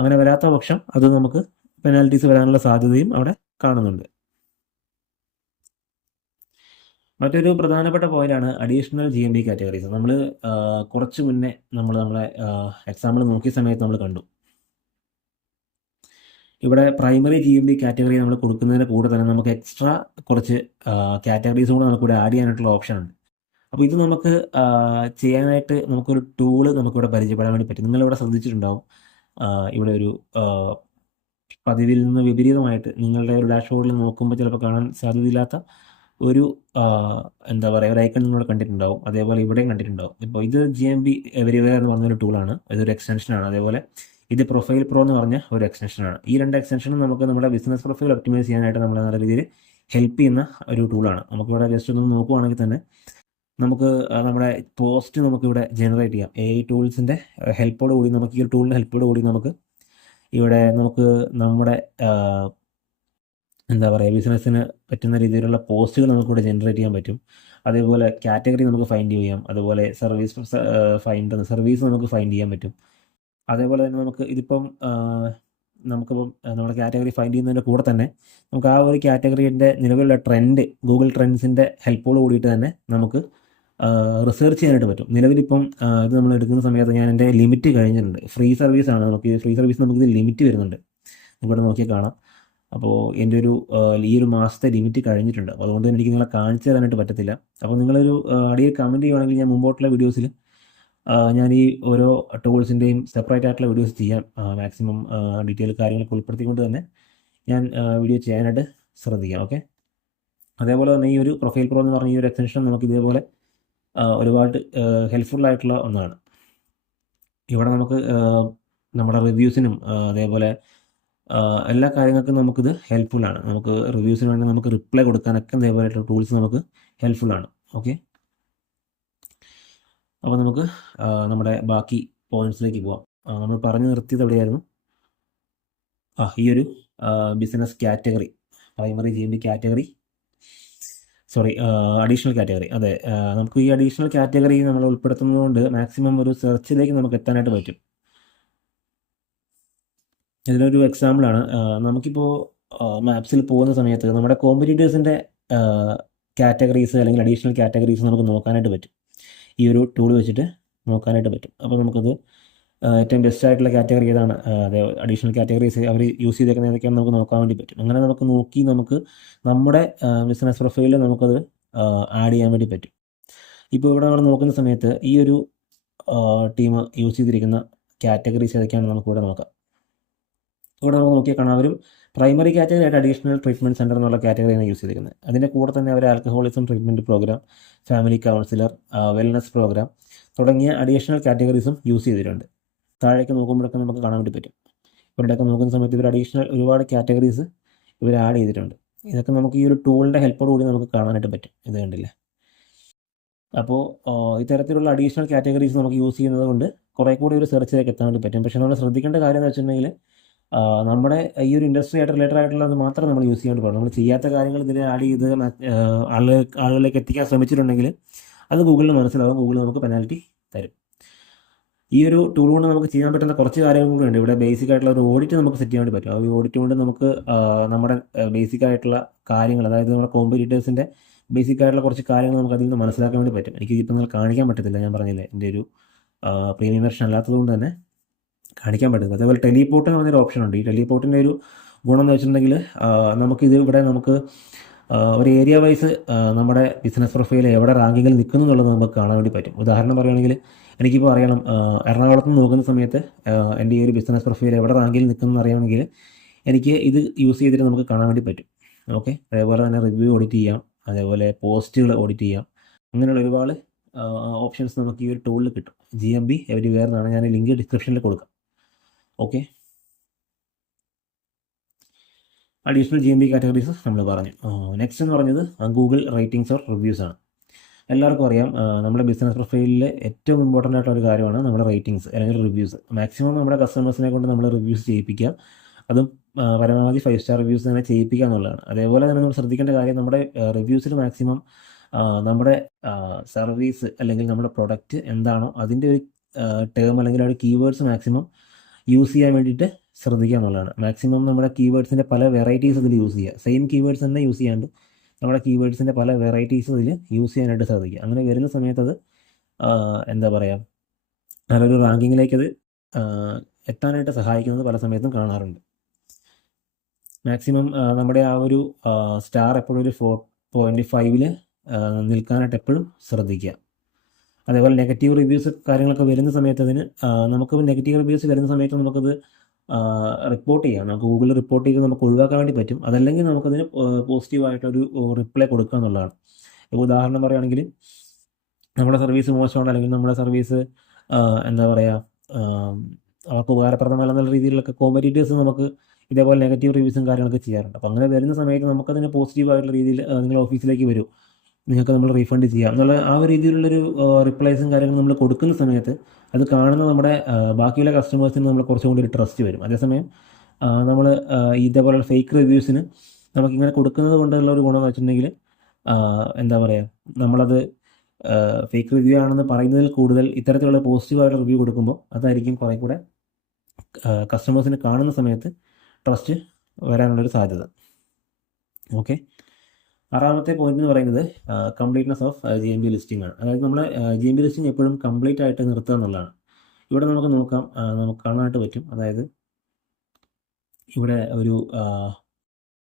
അങ്ങനെ വരാത്ത പക്ഷം അത് നമുക്ക് പെനാൽറ്റീസ് വരാനുള്ള സാധ്യതയും അവിടെ കാണുന്നുണ്ട്. മറ്റൊരു പ്രധാനപ്പെട്ട പോയിന്റാണ് അഡീഷണൽ GMB കാറ്റഗറീസ്. നമ്മൾ കുറച്ച് മുന്നേ നമ്മളെ എക്സാമ്പിൾ നോക്കിയ സമയത്ത് നമ്മൾ കണ്ടു, ഇവിടെ പ്രൈമറി GMB കാറ്റഗറി നമ്മൾ കൊടുക്കുന്നതിന് കൂടെ തന്നെ നമുക്ക് എക്സ്ട്രാ കുറച്ച് കാറ്റഗറീസ് കൂടെ നമുക്കിവിടെ ആഡ് ചെയ്യാനായിട്ടുള്ള ഓപ്ഷൻ ഉണ്ട്. അപ്പോൾ ഇത് നമുക്ക് ചെയ്യാനായിട്ട് നമുക്കൊരു ടൂള് നമുക്കിവിടെ പരിചയപ്പെടാൻ വേണ്ടി പറ്റും. നിങ്ങളിവിടെ ശ്രദ്ധിച്ചിട്ടുണ്ടാവും, ഇവിടെ ഒരു പതിവിൽ നിന്ന് വിപരീതമായിട്ട് നിങ്ങളുടെ ഒരു ഡാഷ്ബോർഡിൽ നോക്കുമ്പോൾ ചിലപ്പോൾ കാണാൻ സാധ്യതയില്ലാത്ത ഒരു എന്താ പറയുക, ഒരു ഐക്കൺ നിങ്ങൾ കണ്ടിട്ടുണ്ടാവും. അതേപോലെ ഇവിടെയും കണ്ടിട്ടുണ്ടാവും. ഇപ്പോൾ ഇത് GMB എവരിവെയർ എന്ന് പറഞ്ഞൊരു ടൂളാണ്, ഇതൊരു എക്സ്റ്റൻഷനാണ്. അതേപോലെ ഇത് പ്രൊഫൈൽ പ്രോ എന്ന് പറഞ്ഞ ഒരു എക്സ്റ്റൻഷനാണ്. ഈ രണ്ട് എക്സ്റ്റൻഷനും നമുക്ക് നമ്മുടെ ബിസിനസ് പ്രൊഫൈൽ ഒപ്റ്റിമൈസ് ചെയ്യാനായിട്ട് നമ്മളെ നല്ല രീതിയിൽ ഹെൽപ്പ് ചെയ്യുന്ന ഒരു ടൂളാണ്. നമുക്കിവിടെ ജസ്റ്റ് ഒന്ന് നോക്കുവാണെങ്കിൽ തന്നെ നമുക്ക് നമ്മുടെ പോസ്റ്റ് നമുക്കിവിടെ ജനറേറ്റ് ചെയ്യാം. AI ടൂൾസിൻ്റെ ഹെൽപ്പോട് കൂടി, നമുക്ക് ഈ ഒരു ടൂളിൻ്റെ ഹെൽപ്പോട് കൂടി നമുക്ക് നമ്മുടെ എന്താ പറയുക, ബിസിനസ്സിന് പറ്റുന്ന രീതിയിലുള്ള പോസ്റ്റുകൾ നമുക്കിവിടെ ജനറേറ്റ് ചെയ്യാൻ പറ്റും. അതേപോലെ കാറ്റഗറി നമുക്ക് ഫൈൻഡ് ചെയ്യാം. അതുപോലെ സർവീസ് നമുക്ക് ഫൈൻഡ് ചെയ്യാൻ പറ്റും. അതേപോലെ തന്നെ നമുക്ക് ഇതിപ്പം നമുക്കിപ്പം നമ്മുടെ കാറ്റഗറി ഫൈൻഡ് ചെയ്യുന്നതിൻ്റെ കൂടെ തന്നെ നമുക്ക് ആ ഒരു കാറ്റഗറീൻ്റെ നിലവിലുള്ള ട്രെൻഡ് ഗൂഗിൾ ട്രെൻഡ്സിൻ്റെ ഹെൽപ്പോട് കൂടിയിട്ട് തന്നെ നമുക്ക് റിസർച്ച് ചെയ്യാനായിട്ട് പറ്റും. നിലവിലിപ്പം ഇത് നമ്മൾ എടുക്കുന്ന സമയത്ത് ഞാൻ എൻ്റെ ലിമിറ്റ് കഴിഞ്ഞിട്ടുണ്ട്. ഫ്രീ സർവീസാണ്. നമുക്കിത് ലിമിറ്റ് വരുന്നുണ്ട്, ഇവിടെ നോക്കിയാൽ കാണാം. അപ്പോൾ എൻ്റെ ഈ ഒരു മാസത്തെ ലിമിറ്റ് കഴിഞ്ഞിട്ടുണ്ട്. അപ്പോൾ അതുകൊണ്ട് എനിക്ക് നിങ്ങളെ കാണിച്ചു തരാനായിട്ട് പറ്റത്തില്ല. അപ്പോൾ നിങ്ങളൊരു അടിയിൽ കമൻറ്റ് ചെയ്യുവാണെങ്കിൽ ഞാൻ മുമ്പോട്ടുള്ള വീഡിയോസിൽ ഞാൻ ഈ ഓരോ ടൂൾസിൻ്റെയും സെപ്പറേറ്റ് ആയിട്ടുള്ള വീഡിയോസ് ചെയ്യാൻ മാക്സിമം ഡീറ്റെയിൽ കാര്യങ്ങളൊക്കെ ഉൾപ്പെടുത്തിക്കൊണ്ട് തന്നെ ഞാൻ വീഡിയോ ചെയ്യാനായിട്ട് ശ്രദ്ധിക്കാം. ഓക്കെ, അതേപോലെ തന്നെ ഈ ഒരു പ്രൊഫൈൽ പ്രോ എന്ന് പറഞ്ഞ ഈ ഒരു എക്സ്റ്റൻഷൻ നമുക്ക് ഇതേപോലെ ഒരുപാട് ഹെൽപ്ഫുള്ളായിട്ടുള്ള ഒന്നാണ്. ഇവിടെ നമുക്ക് നമ്മുടെ റിവ്യൂസിനും അതേപോലെ എല്ലാ കാര്യങ്ങൾക്കും നമുക്കിത് ഹെൽപ്ഫുള്ളാണ്. നമുക്ക് റിവ്യൂസിന് വേണ്ടി നമുക്ക് റിപ്ലൈ കൊടുക്കാനൊക്കെ ഇതേപോലെയുള്ള ടൂൾസ് നമുക്ക് ഹെൽപ്ഫുള്ളാണ്. ഓക്കെ, അപ്പോൾ നമുക്ക് നമ്മുടെ ബാക്കി പോയിന്റ്സിലേക്ക് പോവാം. നമ്മൾ പറഞ്ഞു നിർത്തിയത് എവിടെയായിരുന്നു? ഈ ഒരു business category, primary GMB category sorry, additional category. അതെ, നമുക്ക് ഈ അഡീഷണൽ കാറ്റഗറി നമ്മൾ ഉൾപ്പെടുത്തുന്നത് കൊണ്ട് മാക്സിമം ഒരു സെർച്ചിലേക്ക് നമുക്ക് എത്താനായിട്ട് പറ്റും. ഇതിലൊരു എക്സാമ്പിളാണ്, നമുക്കിപ്പോൾ മാപ്സിൽ പോകുന്ന സമയത്ത് നമ്മുടെ കോമ്പറ്റീറ്റേഴ്സിൻ്റെ കാറ്റഗറീസ് അല്ലെങ്കിൽ അഡീഷണൽ കാറ്റഗറീസ് നമുക്ക് നോക്കാനായിട്ട് പറ്റും. ഈ ഒരു ടൂൾ വെച്ചിട്ട് നോക്കാനായിട്ട് പറ്റും. അപ്പോൾ നമുക്കത് ഏറ്റവും ബെസ്റ്റ് ആയിട്ടുള്ള കാറ്റഗറി ഏതാണ്, അതെ, അഡീഷണൽ കാറ്റഗറീസ് അവർ യൂസ് ചെയ്തേക്കുന്നത് ഏതൊക്കെയാണെന്ന് നമുക്ക് നോക്കാൻ വേണ്ടി പറ്റും. അങ്ങനെ നമുക്ക് നോക്കി നമുക്ക് നമ്മുടെ ബിസിനസ് പ്രൊഫൈലിൽ നമുക്കത് ആഡ് ചെയ്യാൻ വേണ്ടി പറ്റും. ഇപ്പോൾ ഇവിടെ നമ്മൾ നോക്കുന്ന സമയത്ത് ഈ ഒരു ടീം യൂസ് ചെയ്തിരിക്കുന്ന കാറ്റഗറീസ് ഏതൊക്കെയാണെന്ന് നമുക്കിവിടെ നോക്കാം. ഇവിടെ നമുക്ക് നോക്കിയാൽ കാണാം, അവരും പ്രൈമറി കാറ്റഗറി ആയിട്ട് അഡീഷണൽ ട്രീറ്റ്മെൻറ്റ് സെൻറ്റർ എന്നുള്ള കാറ്റഗറിയാണ് യൂസ് ചെയ്തിരിക്കുന്നത്. അതിൻ്റെ കൂടെ തന്നെ അവർ alcoholism treatment program, family counsellor, wellness program തുടങ്ങിയ അഡീഷണൽ കാറ്റഗറീസും യൂസ് ചെയ്തിട്ടുണ്ട്. താഴേക്ക് നോക്കുമ്പോഴൊക്കെ നമുക്ക് കാണാൻ വേണ്ടി പറ്റും. ഇവരുടെയൊക്കെ നോക്കുന്ന സമയത്ത് ഇവർ അഡീഷണൽ ഒരുപാട് കാറ്റഗറീസ് ഇവർ ആഡ് ചെയ്തിട്ടുണ്ട്. ഇതൊക്കെ നമുക്ക് ഈ ഒരു ടൂളിൻ്റെ ഹെൽപ്പോട് കൂടി നമുക്ക് കാണാനായിട്ട് പറ്റും. ഇത് കണ്ടില്ലേ? അപ്പോൾ ഇത്തരത്തിലുള്ള അഡീഷണൽ കാറ്റഗറീസ് നമുക്ക് യൂസ് ചെയ്യുന്നത് കൊണ്ട് കുറേ കൂടി ഒരു സെർച്ചിലേക്ക് എത്താൻ വേണ്ടി പറ്റും. പക്ഷേ നമ്മൾ ശ്രദ്ധിക്കേണ്ട കാര്യം എന്ന് വെച്ചിട്ടുണ്ടെങ്കിൽ നമ്മുടെ ഈ ഒരു ഇൻഡസ്ട്രി ആയിട്ട് റിലേറ്റഡ് ആയിട്ടുള്ളത് മാത്രം നമ്മൾ യൂസ് ചെയ്യാൻ പാടുള്ളൂ. നമ്മൾ ചെയ്യാത്ത കാര്യങ്ങൾ ഇതിൽ ആഡ് ചെയ്ത് ആളുകളിലേക്ക് എത്തിക്കാൻ ശ്രമിച്ചിട്ടുണ്ടെങ്കിൽ അത് ഗൂഗിളിന് മനസ്സിലാവും. ഗൂഗിൾ നമുക്ക് പെനാൽറ്റി തരും. ഈ ഒരു ടൂൾ കൊണ്ട് നമുക്ക് ചെയ്യാൻ പറ്റുന്ന കുറച്ച് കാര്യങ്ങൾ കൂടി ഉണ്ട്. ഇവിടെ ബേസിക് ആയിട്ടുള്ള ഒരു ഓഡിറ്റ് നമുക്ക് സെറ്റ് ചെയ്യാൻ വേണ്ടി പറ്റും. ആ ഒരു ഓഡിറ്റ് കൊണ്ട് നമുക്ക് നമ്മുടെ ബേസിക് ആയിട്ടുള്ള കാര്യങ്ങൾ, അതായത് നമ്മുടെ കോമ്പറ്റീറ്റേഴ്സിൻ്റെ ബേസിക് ആയിട്ടുള്ള കുറച്ച് കാര്യങ്ങൾ നമുക്ക് അതിൽ നിന്ന് മനസ്സിലാക്കാൻ വേണ്ടി പറ്റും. എനിക്ക് ഇപ്പം നിങ്ങൾ കാണിക്കാൻ പറ്റത്തില്ല, ഞാൻ പറഞ്ഞില്ലേ, എൻ്റെ ഒരു പ്രീമിയം വെർഷൻ അല്ലാത്തതുകൊണ്ട് തന്നെ കാണിക്കാൻ പറ്റുന്നത്. അതേപോലെ ടെലിപോർട്ട് എന്ന് പറഞ്ഞൊരു ഓപ്ഷൻ ഉണ്ട്. ഈ ടെലിപോർട്ടിൻ്റെ ഒരു ഗുണം എന്ന് വെച്ചിട്ടുണ്ടെങ്കിൽ നമുക്കിത് ഇവിടെ നമുക്ക് ഒരു ഏരിയ വൈസ് നമ്മുടെ ബിസിനസ് പ്രൊഫൈൽ എവിടെ റാങ്കിങ്ങിൽ നിൽക്കുന്നു എന്നുള്ളത് നമുക്ക് കാണാൻ വേണ്ടി പറ്റും. ഉദാഹരണം പറയുകയാണെങ്കിൽ എനിക്കിപ്പോൾ അറിയണം, എറണാകുളത്ത് നിന്ന് നോക്കുന്ന സമയത്ത് എൻ്റെ ഈ ഒരു ബിസിനസ് പ്രൊഫൈൽ എവിടെ റാങ്കിൽ നിൽക്കുന്നു അറിയണമെങ്കിൽ എനിക്ക് ഇത് യൂസ് ചെയ്തിട്ട് നമുക്ക് കാണാൻ വേണ്ടി പറ്റും. ഓക്കെ, അതേപോലെ തന്നെ റിവ്യൂ ഓഡിറ്റ് ചെയ്യാം, അതേപോലെ പോസ്റ്റുകൾ ഓഡിറ്റ് ചെയ്യാം. അങ്ങനെയുള്ള ഒരുപാട് ഓപ്ഷൻസ് നമുക്ക് ഈ ഒരു ടൂളിൽ കിട്ടും. GMB എവരിവെയർ എന്നാണ്, ഞാൻ ലിങ്ക് ഡിസ്ക്രിപ്ഷനിൽ കൊടുക്കാം. ഓക്കെ, അഡീഷണൽ GMB കാറ്റഗറീസ് നമ്മൾ പറഞ്ഞു. നെക്സ്റ്റ് എന്ന് പറഞ്ഞത് ഗൂഗിൾ റേറ്റിംഗ്സ് ഓർ റിവ്യൂസ് ആണ്. എല്ലാവർക്കും അറിയാം, നമ്മുടെ ബിസിനസ് പ്രൊഫൈലിൽ ഏറ്റവും ഇമ്പോർട്ടൻ്റ് ആയിട്ടുള്ള ഒരു കാര്യമാണ് നമ്മുടെ റേറ്റിംഗ്സ് അല്ലെങ്കിൽ റിവ്യൂസ്. മാക്സിമം നമ്മുടെ കസ്റ്റമേഴ്സിനെ കൊണ്ട് നമ്മൾ റിവ്യൂസ് ചെയ്യിപ്പിക്കുക, അതും പരമാവധി 5 സ്റ്റാർ റിവ്യൂസ് തന്നെ ചെയ്യിപ്പിക്കുക എന്നുള്ളതാണ്. അതേപോലെ തന്നെ നമ്മൾ ശ്രദ്ധിക്കേണ്ട കാര്യം, നമ്മുടെ റിവ്യൂസിൽ മാക്സിമം നമ്മുടെ സർവീസ് അല്ലെങ്കിൽ നമ്മുടെ പ്രൊഡക്റ്റ് എന്താണോ അതിൻ്റെ ഒരു ടേം അല്ലെങ്കിൽ ആ ഒരു കീവേഡ്സ് മാക്സിമം യൂസ് ചെയ്യാൻ വേണ്ടിയിട്ട് ശ്രദ്ധിക്കുക എന്നുള്ളതാണ്. മാക്സിമം നമ്മുടെ കീവേഡ്സിൻ്റെ പല വെറൈറ്റീസ് ഇതിൽ യൂസ് ചെയ്യുക. സെയിം കീവേഡ്സ് തന്നെ യൂസ് ചെയ്യാണ്ട് നമ്മുടെ കീവേഡ്സിൻ്റെ പല വെറൈറ്റീസ് ഇതിൽ യൂസ് ചെയ്യാനായിട്ട് ശ്രദ്ധിക്കുക. അങ്ങനെ വരുന്ന സമയത്ത് അത് എന്താ പറയുക, നല്ലൊരു റാങ്കിങ്ങിലേക്ക് അത് എത്താനായിട്ട് സഹായിക്കുന്നത് പല സമയത്തും കാണാറുണ്ട്. മാക്സിമം നമ്മുടെ ആ ഒരു സ്റ്റാർ എപ്പോഴും ഒരു 4.5 നിൽക്കാനായിട്ട് എപ്പോഴും ശ്രദ്ധിക്കുക. അതേപോലെ നെഗറ്റീവ് റിവ്യൂസ് കാര്യങ്ങളൊക്കെ വരുന്ന സമയത്ത് അതിന് നമുക്ക് നെഗറ്റീവ് റിവ്യൂസ് വരുന്ന സമയത്ത് നമുക്കത് റിപ്പോർട്ട് ചെയ്യാം. നമുക്ക് ഗൂഗിളിൽ റിപ്പോർട്ട് ചെയ്ത് നമുക്ക് ഒഴിവാക്കാൻ വേണ്ടി പറ്റും. അതല്ലെങ്കിൽ നമുക്കതിന് പോസിറ്റീവായിട്ടൊരു റിപ്ലൈ കൊടുക്കുക എന്നുള്ളതാണ്. ഉദാഹരണം പറയുകയാണെങ്കിൽ, നമ്മുടെ സർവീസ് മോശമാണ് അല്ലെങ്കിൽ നമ്മുടെ സർവീസ് എന്താ പറയുക, അവർക്ക് ഉപകാരപ്രദമല്ല എന്നുള്ള രീതിയിലൊക്കെ കോമ്പറ്റീറ്റേഴ്സ് നമുക്ക് ഇതേപോലെ നെഗറ്റീവ് റിവ്യൂസും കാര്യങ്ങളൊക്കെ ചെയ്യാറുണ്ട്. അപ്പോൾ അങ്ങനെ വരുന്ന സമയത്ത് നമുക്കതിന് പോസിറ്റീവായിട്ടുള്ള രീതിയിൽ നിങ്ങൾ ഓഫീസിലേക്ക് വരും, നിങ്ങൾക്ക് നമ്മൾ റീഫണ്ട് ചെയ്യാം എന്നുള്ള ആ ഒരു രീതിയിലുള്ളൊരു റിപ്ലൈസും കാര്യങ്ങളും നമ്മൾ കൊടുക്കുന്ന സമയത്ത് അത് കാണുന്ന നമ്മുടെ ബാക്കിയുള്ള കസ്റ്റമേഴ്സിന് നമ്മൾ കുറച്ചും കൂടി ഒരു ട്രസ്റ്റ് വരും. അതേസമയം നമ്മൾ ഇതേപോലുള്ള ഫേക്ക് റിവ്യൂസിന് നമുക്കിങ്ങനെ കൊടുക്കുന്നത് കൊണ്ടുള്ള ഒരു ഗുണം എന്ന് വെച്ചിട്ടുണ്ടെങ്കിൽ, എന്താ പറയുക, നമ്മളത് ഫേക്ക് റിവ്യൂ ആണെന്ന് പറയുന്നതിൽ കൂടുതൽ ഇത്തരത്തിലുള്ള പോസിറ്റീവായിട്ട് റിവ്യൂ കൊടുക്കുമ്പോൾ അതായിരിക്കും കുറേ കൂടെ കസ്റ്റമേഴ്സിന് കാണുന്ന സമയത്ത് ട്രസ്റ്റ് വരാനുള്ളൊരു സാധ്യത. ഓക്കെ, ആറാമത്തെ പോയിന്റ് എന്ന് പറയുന്നത് കംപ്ലീറ്റ്നെസ് ഓഫ് GMB ലിസ്റ്റിംഗ് ആണ്. അതായത് നമ്മൾ GMB ലിസ്റ്റിംഗ് എപ്പോഴും കംപ്ലീറ്റ് ആയിട്ട് നിർത്തുക എന്നുള്ളതാണ്. ഇവിടെ നമുക്ക് നോക്കാം, നമുക്ക് കാണാനായിട്ട് പറ്റും. അതായത് ഇവിടെ ഒരു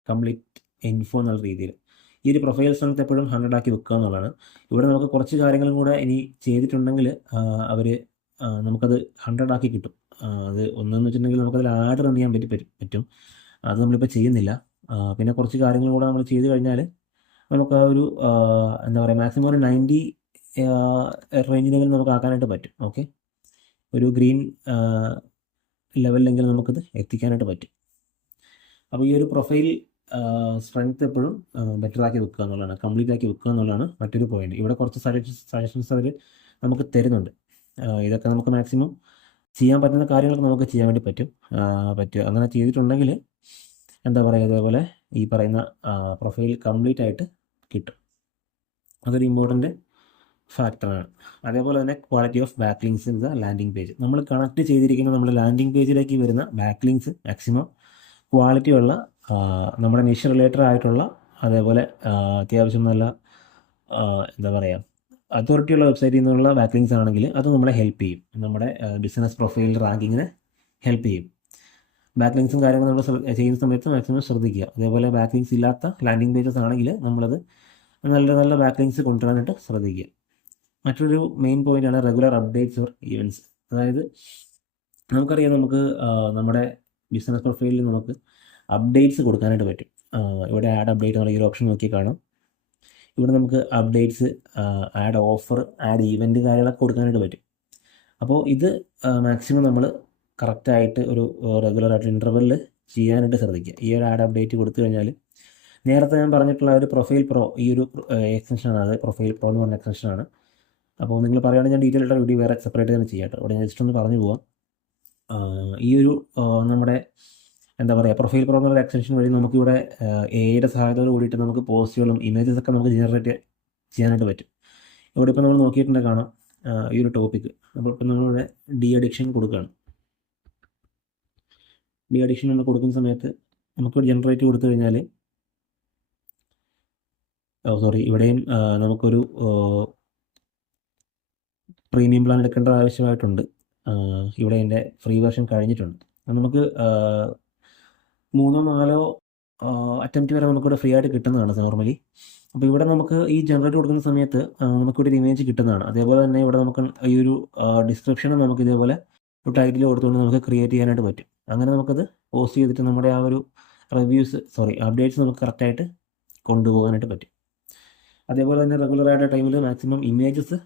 കംപ്ലീറ്റ് ഇൻഫോ എന്നുള്ള രീതിയിൽ ഈ ഒരു പ്രൊഫൈൽ സ്ട്രെങ്ത് എപ്പോഴും 100 ആക്കി വെക്കുക എന്നുള്ളതാണ്. ഇവിടെ നമുക്ക് കുറച്ച് കാര്യങ്ങളും കൂടെ ഇനി ചെയ്തിട്ടുണ്ടെങ്കിൽ അവർ നമുക്കത് 100 ആക്കി കിട്ടും. അത് ഒന്നെന്ന് വെച്ചിട്ടുണ്ടെങ്കിൽ നമുക്കതിൽ ആഡ് റൺ ചെയ്യാൻ പറ്റും. അത് നമ്മളിപ്പോൾ ചെയ്യുന്നില്ല. പിന്നെ കുറച്ച് കാര്യങ്ങൾ കൂടെ നമ്മൾ ചെയ്ത് കഴിഞ്ഞാൽ നമുക്ക് ആ ഒരു എന്താ പറയുക, മാക്സിമം ഒരു 90 റേഞ്ചിലെങ്കിലും നമുക്ക് ആക്കാനായിട്ട് പറ്റും. ഓക്കെ, ഒരു ഗ്രീൻ ലെവലിലെങ്കിലും നമുക്കത് എത്തിക്കാനായിട്ട് പറ്റും. അപ്പോൾ ഈ ഒരു പ്രൊഫൈൽ സ്ട്രെങ്ത് എപ്പോഴും ബെറ്റർ ആക്കി വെക്കുക എന്നുള്ളതാണ്, കംപ്ലീറ്റ് ആക്കി വെക്കുക എന്നുള്ളതാണ് മറ്റൊരു പോയിന്റ്. ഇവിടെ കുറച്ച് സജഷൻസ് അവർ നമുക്ക് തരുന്നുണ്ട്. ഇതൊക്കെ നമുക്ക് മാക്സിമം ചെയ്യാൻ പറ്റുന്ന കാര്യങ്ങളൊക്കെ നമുക്ക് ചെയ്യാൻ വേണ്ടി പറ്റും. അങ്ങനെ ചെയ്തിട്ടുണ്ടെങ്കിൽ എന്താ പറയുക, അതേപോലെ ഈ പറയുന്ന പ്രൊഫൈൽ കംപ്ലീറ്റ് ആയിട്ട് കിട്ടും. അതൊരു ഇമ്പോർട്ടൻ്റ് ഫാക്ടറാണ്. അതേപോലെ തന്നെ quality of backlinks in the landing page. നമ്മൾ കണക്ട് ചെയ്തിരിക്കുന്ന നമ്മുടെ ലാൻഡിംഗ് പേജിലേക്ക് വരുന്ന ബാക്ക്ലിങ്സ് മാക്സിമം ക്വാളിറ്റിയുള്ള നമ്മുടെ നിഷ് റിലേറ്റഡ് ആയിട്ടുള്ള, അതേപോലെ അത്യാവശ്യം നല്ല എന്താ പറയുക, അതോറിറ്റിയുള്ള വെബ്സൈറ്റിൽ നിന്നുള്ള ബാക്ക്ലിങ്സ് ആണെങ്കിൽ അത് നമ്മളെ ഹെൽപ്പ് ചെയ്യും, നമ്മുടെ ബിസിനസ് പ്രൊഫൈൽ റാങ്കിങ്ങിനെ ഹെൽപ്പ് ചെയ്യും. ബാക്ക്ലിങ്സും കാര്യങ്ങളും നമ്മൾ ചെയ്യുന്ന സമയത്ത് മാക്സിമം ശ്രദ്ധിക്കുക. അതേപോലെ ബാക്ക്ലിങ്സ് ഇല്ലാത്ത ലാൻഡിംഗ് പേജസ് ആണെങ്കിൽ നമ്മളത് നല്ല നല്ല ബാക്ക്ലിങ്സ് കൊണ്ടുവരാനായിട്ട് ശ്രദ്ധിക്കുക. മറ്റൊരു മെയിൻ പോയിൻ്റാണ് റെഗുലർ അപ്ഡേറ്റ്സ് ഓർ ഈവൻറ്റ്സ്. അതായത് നമുക്കറിയാം, നമുക്ക് നമ്മുടെ ബിസിനസ് പ്രൊഫൈലിൽ നമുക്ക് അപ്ഡേറ്റ്സ് കൊടുക്കാനായിട്ട് പറ്റും. ഇവിടെ ആഡ് അപ്ഡേറ്റ് എന്നുള്ള ഈ ഒരു ഓപ്ഷൻ നോക്കി കാണാം. ഇവിടെ നമുക്ക് updates, add offer, add event കാര്യങ്ങളൊക്കെ കൊടുക്കാനായിട്ട് പറ്റും. അപ്പോൾ ഇത് മാക്സിമം നമ്മൾ കറക്റ്റായിട്ട് ഒരു റെഗുലറായിട്ട് ഇൻ്റർവെല്ലിൽ ചെയ്യാനായിട്ട് ശ്രദ്ധിക്കുക. ഈ ഒരു ആഡ് അപ്ഡേറ്റ് കൊടുത്തു കഴിഞ്ഞാൽ നേരത്തെ ഞാൻ പറഞ്ഞിട്ടുള്ള ഒരു പ്രൊഫൈൽ പ്രോ, ഈ ഒരു എക്സ്റ്റൻഷനാണ്, അത് പ്രൊഫൈൽ പ്രോ എന്ന് പറഞ്ഞ എക്സ്റ്റൻഷനാണ്. അപ്പോൾ നിങ്ങൾ പറയുകയാണെങ്കിൽ ഞാൻ ഡീറ്റെയിൽ ആയിട്ട് വീഡിയോ വേറെ സെപ്പറേറ്റ് തന്നെ ചെയ്യാം കേട്ടോ. ഇവിടെ ഞാൻ ജസ്റ്റ് ഒന്ന് പറഞ്ഞു പോവാം. ഈ ഒരു നമ്മുടെ എന്താ പറയുക, പ്രൊഫൈൽ പ്രോ എന്നുള്ള എക്സ്റ്റൻഷൻ വഴി നമുക്കിവിടെ എയുടെ സഹായത്തോട് കൂടിയിട്ട് നമുക്ക് പോസ്റ്റുകളും ഇമേജസ് ഒക്കെ നമുക്ക് ജനറേറ്റ് ചെയ്യാനായിട്ട് പറ്റും. ഇവിടെ ഇപ്പോൾ നമ്മൾ നോക്കിയിട്ടുണ്ടെങ്കിൽ കാണാം ഈ ഒരു ടോപ്പിക്ക്. അപ്പോൾ ഇപ്പോൾ നമ്മളിവിടെ ഡി അഡിക്ഷൻ കൊടുക്കുകയാണ്. ഡി അഡിക്ഷൻ നമ്മൾ കൊടുക്കുന്ന സമയത്ത് നമുക്കിവിടെ ജനറേറ്റ് കൊടുത്തു കഴിഞ്ഞാൽ, ഇവിടെയും നമുക്കൊരു പ്രീമിയം പ്ലാൻ എടുക്കേണ്ട ആവശ്യമായിട്ടുണ്ട്. ഇവിടെ എൻ്റെ ഫ്രീ വെർഷൻ കഴിഞ്ഞിട്ടുണ്ട്. നമുക്ക് 3-4 അറ്റംപ്റ്റ് വരെ നമുക്കിവിടെ ഫ്രീ ആയിട്ട് കിട്ടുന്നതാണ് നോർമലി. അപ്പോൾ ഇവിടെ നമുക്ക് ഈ ജനറേറ്റ് കൊടുക്കുന്ന സമയത്ത് നമുക്കിവിടെ ഒരു ഇമേജ് കിട്ടുന്നതാണ്. അതേപോലെ തന്നെ ഇവിടെ നമുക്ക് ഈ ഒരു ഡിസ്ക്രിപ്ഷനും നമുക്ക് ഇതേപോലെ ഒരു ടൈറ്റിൽ കൊടുത്തുകൊണ്ട് നമുക്ക് ക്രിയേറ്റ് ചെയ്യാനായിട്ട് പറ്റും. അങ്ങനെ നമുക്കത് പോസ്റ്റ് ചെയ്തിട്ട് നമ്മുടെ ആ ഒരു അപ്ഡേറ്റ്സ് നമുക്ക് കറക്റ്റായിട്ട് കൊണ്ടുപോകാനായിട്ട് പറ്റും. അതേപോലെ തന്നെ റെഗുലറായിട്ട് ടൈമിൽ മാക്സിമം ഇമേജസ്